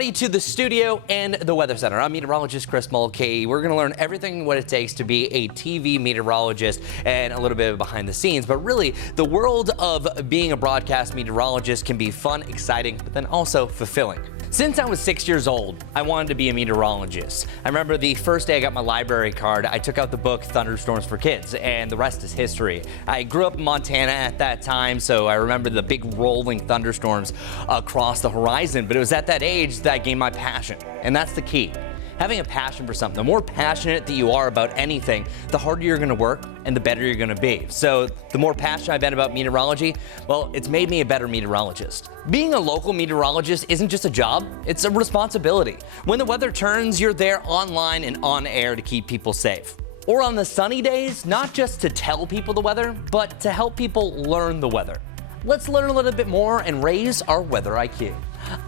everybody to the studio and the Weather Center. I'm meteorologist Chris Mulcahy. We're going to learn everything what it takes to be a TV meteorologist and a little bit of behind the scenes. But really, the world of being a broadcast meteorologist can be fun, exciting, but then also fulfilling. Since I was 6 years old, I wanted to be a meteorologist. I remember the first day I got my library card, I took out the book Thunderstorms for Kids, and the rest is history. I grew up in Montana at that time, so I remember the big rolling thunderstorms across the horizon, but it was at that age that I gained my passion, and that's the key. Having a passion for something. The more passionate that you are about anything, the harder you're going to work and the better you're going to be. So the more passionate I've been about meteorology, well, it's made me a better meteorologist. Being a local meteorologist isn't just a job, it's a responsibility. When the weather turns, you're there online and on air to keep people safe. Or on the sunny days, not just to tell people the weather, but to help people learn the weather. Let's learn a little bit more and raise our weather IQ.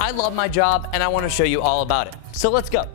I love my job and I want to show you all about it. So let's go.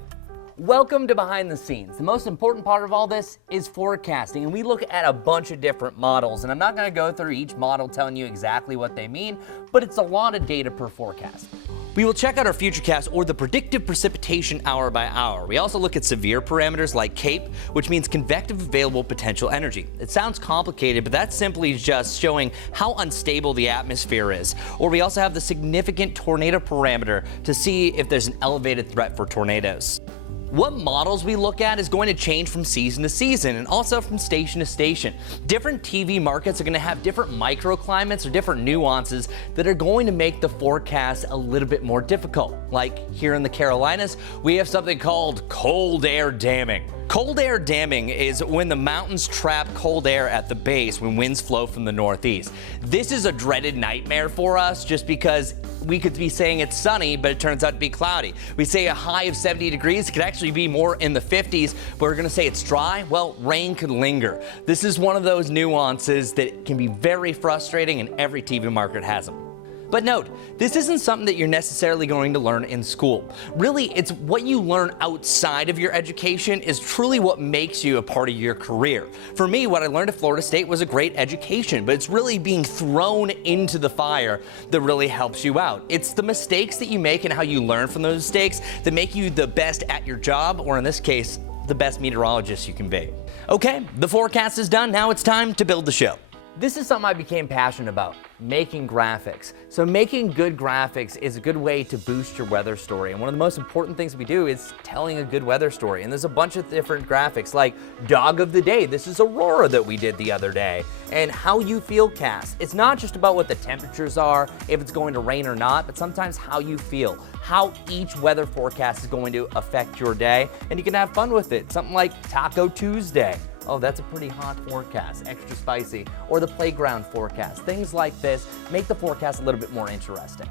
Welcome to Behind the Scenes. The most important part of all this is forecasting, and we look at a bunch of different models, and I'm not going to go through each model telling you exactly what they mean, but it's a lot of data per forecast. We will check out our futurecast or the predictive precipitation hour by hour. We also look at severe parameters like CAPE, which means convective available potential energy. It sounds complicated, but that's simply just showing how unstable the atmosphere is. Or we also have the significant tornado parameter to see if there's an elevated threat for tornadoes. What models we look at is going to change from season to season and also from station to station. Different TV markets are going to have different microclimates or different nuances that are going to make the forecast a little bit more difficult. Like here in the Carolinas, we have something called cold air damming. Cold air damming is when the mountains trap cold air at the base when winds flow from the northeast. This is a dreaded nightmare for us just because we could be saying it's sunny, but it turns out to be cloudy. We say a high of 70 degrees, it could actually be more in the 50s, but we're gonna say it's dry. Well, rain could linger. This is one of those nuances that can be very frustrating, and every TV market has them. But note, this isn't something that you're necessarily going to learn in school. Really, it's what you learn outside of your education is truly what makes you a part of your career. For me, what I learned at Florida State was a great education, but it's really being thrown into the fire that really helps you out. It's the mistakes that you make and how you learn from those mistakes that make you the best at your job, or in this case, the best meteorologist you can be. Okay, the forecast is done. Now it's time to build the show. This is something I became passionate about, making graphics. So making good graphics is a good way to boost your weather story. And one of the most important things we do is telling a good weather story. And there's a bunch of different graphics like Dog of the Day. This is Aurora that we did the other day. And How You Feel cast. It's not just about what the temperatures are, if it's going to rain or not, but sometimes how you feel, how each weather forecast is going to affect your day. And you can have fun with it. Something like Taco Tuesday. Oh, that's a pretty hot forecast, extra spicy. Or the playground forecast. Things like this make the forecast a little bit more interesting.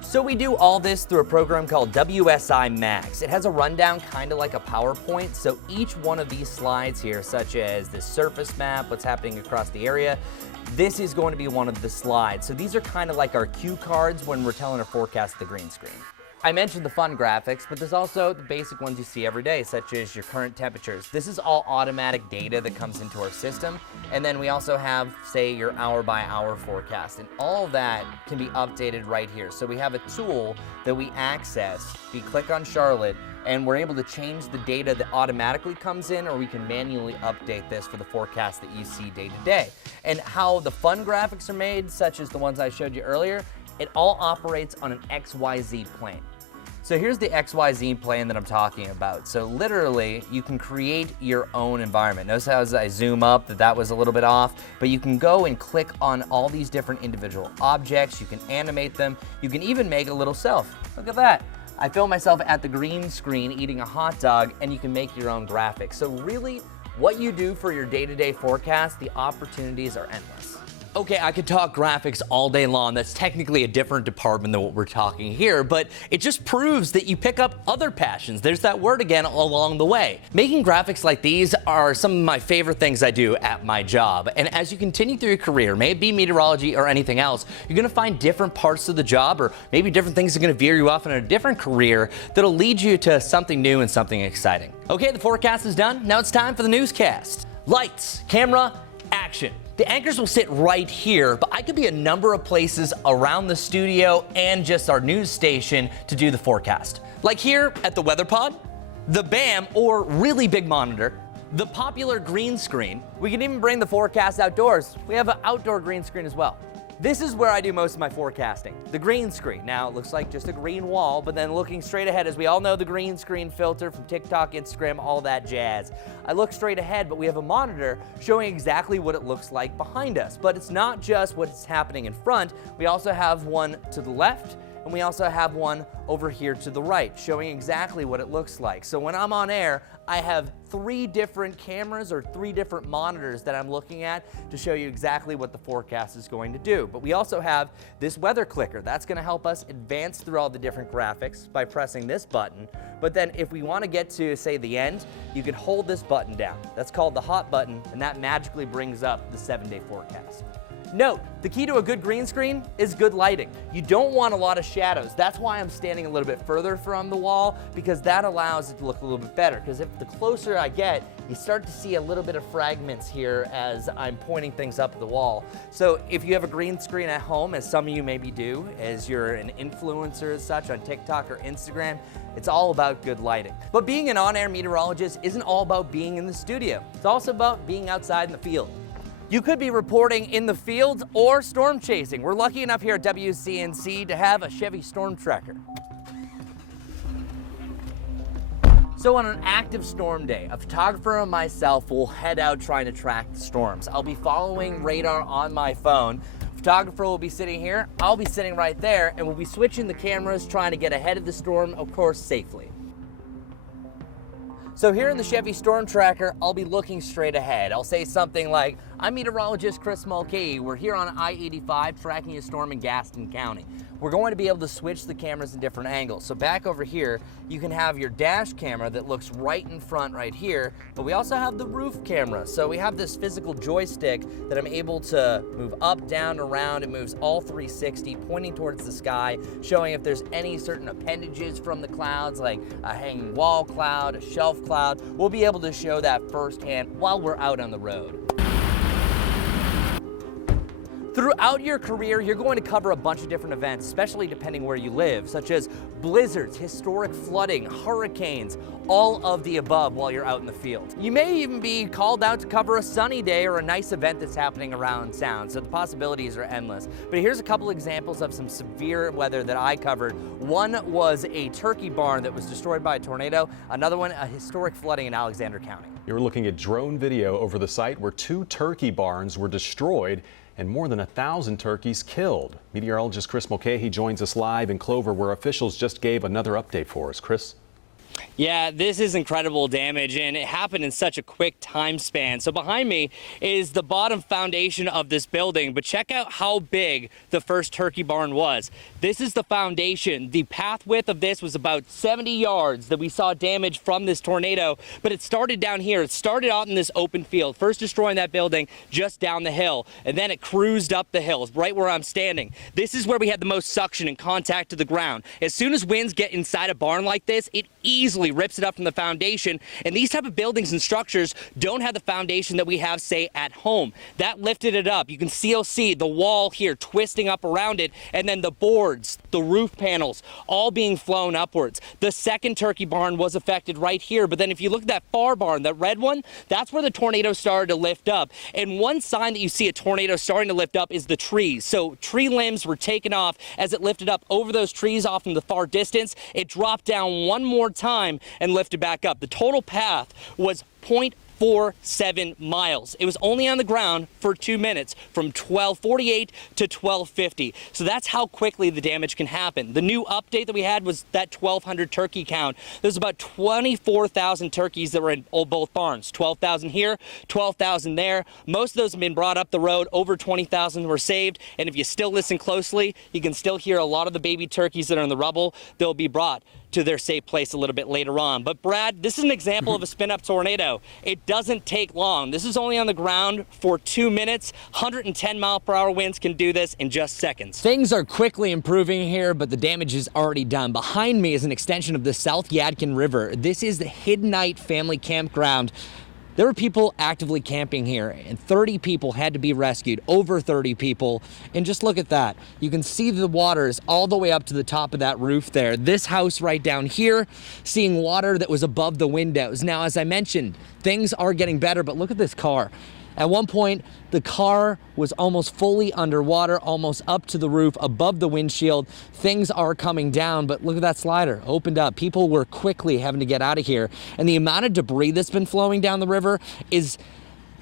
So we do all this through a program called WSI Max. It has a rundown kind of like a PowerPoint, so each one of these slides here, such as the surface map, what's happening across the area, this is going to be one of the slides. So these are kind of like our cue cards when we're telling a forecast at the green screen. I mentioned the fun graphics, but there's also the basic ones you see every day, such as your current temperatures. This is all automatic data that comes into our system. And then we also have, say, your hour-by-hour forecast. And all of that can be updated right here. So we have a tool that we access. We click on Charlotte, and we're able to change the data that automatically comes in, or we can manually update this for the forecast that you see day to day. And how the fun graphics are made, such as the ones I showed you earlier, it all operates on an XYZ plane. So here's the XYZ plane that I'm talking about. So literally, you can create your own environment. Notice how as I zoom up that was a little bit off, but you can go and click on all these different individual objects. You can animate them. You can even make a little self. Look at that. I film myself at the green screen eating a hot dog, and you can make your own graphics. So really, what you do for your day-to-day forecast, the opportunities are endless. Okay, I could talk graphics all day long. That's technically a different department than what we're talking here, but it just proves that you pick up other passions. There's that word again along the way. Making graphics like these are some of my favorite things I do at my job. And as you continue through your career, may it be meteorology or anything else, you're gonna find different parts of the job, or maybe different things are gonna veer you off in a different career that'll lead you to something new and something exciting. Okay, the forecast is done. Now it's time for the newscast. Lights, camera, action. The anchors will sit right here, but I could be a number of places around the studio and just our news station to do the forecast. Like here at the weather pod, the BAM or really big monitor, the popular green screen. We can even bring the forecast outdoors. We have an outdoor green screen as well. This is where I do most of my forecasting, the green screen. Now, it looks like just a green wall, but then looking straight ahead, as we all know, the green screen filter from TikTok, Instagram, all that jazz. I look straight ahead, but we have a monitor showing exactly what it looks like behind us. But it's not just what's happening in front. We also have one to the left, and we also have one over here to the right, showing exactly what it looks like. So when I'm on air, I have 3 different cameras or 3 different monitors that I'm looking at to show you exactly what the forecast is going to do. But we also have this weather clicker. That's gonna help us advance through all the different graphics by pressing this button. But then if we wanna get to, say, the end, you can hold this button down. That's called the hot button, and that magically brings up the 7-day forecast. Note, the key to a good green screen is good lighting. You don't want a lot of shadows. That's why I'm standing a little bit further from the wall, because that allows it to look a little bit better. Because if the closer I get, you start to see a little bit of fragments here as I'm pointing things up the wall. So if you have a green screen at home, as some of you maybe do, as you're an influencer as such on TikTok or Instagram, it's all about good lighting. But being an on-air meteorologist isn't all about being in the studio. It's also about being outside in the field. You could be reporting in the fields or storm chasing. We're lucky enough here at WCNC to have a Chevy storm tracker. So on an active storm day, a photographer and myself will head out trying to track the storms. I'll be following radar on my phone. Photographer will be sitting here, I'll be sitting right there, and we'll be switching the cameras trying to get ahead of the storm, of course, safely. So here in the Chevy Storm Tracker, I'll be looking straight ahead. I'll say something like, I'm meteorologist Chris Mulcahy. We're here on I-85 tracking a storm in Gaston County. We're going to be able to switch the cameras in different angles. So back over here, you can have your dash camera that looks right in front right here, but we also have the roof camera. So we have this physical joystick that I'm able to move up, down, around. It moves all 360, pointing towards the sky, showing if there's any certain appendages from the clouds, like a hanging wall cloud, a shelf cloud. We'll be able to show that firsthand while we're out on the road. Throughout your career, you're going to cover a bunch of different events, especially depending where you live, such as blizzards, historic flooding, hurricanes, all of the above while you're out in the field. You may even be called out to cover a sunny day or a nice event that's happening around town, so the possibilities are endless. But here's a couple examples of some severe weather that I covered. One was a turkey barn that was destroyed by a tornado. Another one, a historic flooding in Alexander County. You're looking at drone video over the site where 2 turkey barns were destroyed and more than 1,000 turkeys killed. Meteorologist Chris Mulcahy joins us live in Clover, where officials just gave another update for us. Chris? Yeah, this is incredible damage, and it happened in such a quick time span. So behind me is the bottom foundation of this building, but check out how big the first turkey barn was. This is the foundation. The path width of this was about 70 yards that we saw damage from this tornado, but it started down here. It started out in this open field, first destroying that building just down the hill, and then it cruised up the hills right where I'm standing. This is where we had the most suction and contact to the ground. As soon as winds get inside a barn like this, it easily rips it up from the foundation, and these type of buildings and structures don't have the foundation that we have, say, at home. That lifted it up. You can still see the wall here twisting up around it, and then the boards, the roof panels, all being flown upwards. The second turkey barn was affected right here, but then if you look at that far barn, that red one, that's where the tornado started to lift up. And one sign that you see a tornado starting to lift up is the trees. So tree limbs were taken off as it lifted up over those trees off in the far distance. It dropped down one more time and lifted back up. The total path was 0.47 miles. It was only on the ground for 2 minutes, from 12:48 to 12:50. So that's how quickly the damage can happen. The new update that we had was that 1,200 turkey count. There's about 24,000 turkeys that were in both barns. 12,000 here, 12,000 there. Most of those have been brought up the road. Over 20,000 were saved. And if you still listen closely, you can still hear a lot of the baby turkeys that are in the rubble. They'll be brought to their safe place a little bit later on. But Brad, this is an example of a spin-up tornado. It doesn't take long. This is only on the ground for 2 minutes. 110-mile-per-hour winds can do this in just seconds. Things are quickly improving here, but the damage is already done. Behind me is an extension of the South Yadkin River. This is the Hiddenite family campground. There were people actively camping here, and 30 people had to be rescued, over 30 people. And just look at that. You can see the waters all the way up to the top of that roof there. This house right down here, seeing water that was above the windows. Now, as I mentioned, things are getting better, but look at this car. At one point, the car was almost fully underwater, almost up to the roof, above the windshield. Things are coming down, but look at that slider, opened up. People were quickly having to get out of here. And the amount of debris that's been flowing down the river is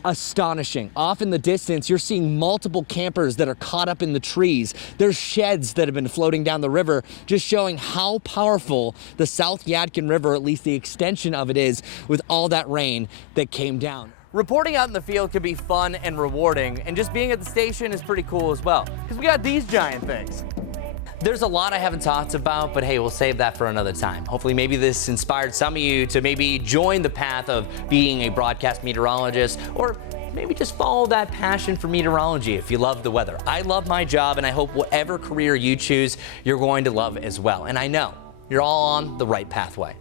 astonishing. Off in the distance, you're seeing multiple campers that are caught up in the trees. There's sheds that have been floating down the river, just showing how powerful the South Yadkin River, at least the extension of it, is with all that rain that came down. Reporting out in the field can be fun and rewarding, and just being at the station is pretty cool as well, because we got these giant things. There's a lot I haven't talked about, but hey, we'll save that for another time. Hopefully maybe this inspired some of you to maybe join the path of being a broadcast meteorologist, or maybe just follow that passion for meteorology if you love the weather. I love my job, and I hope whatever career you choose, you're going to love as well. And I know you're all on the right pathway.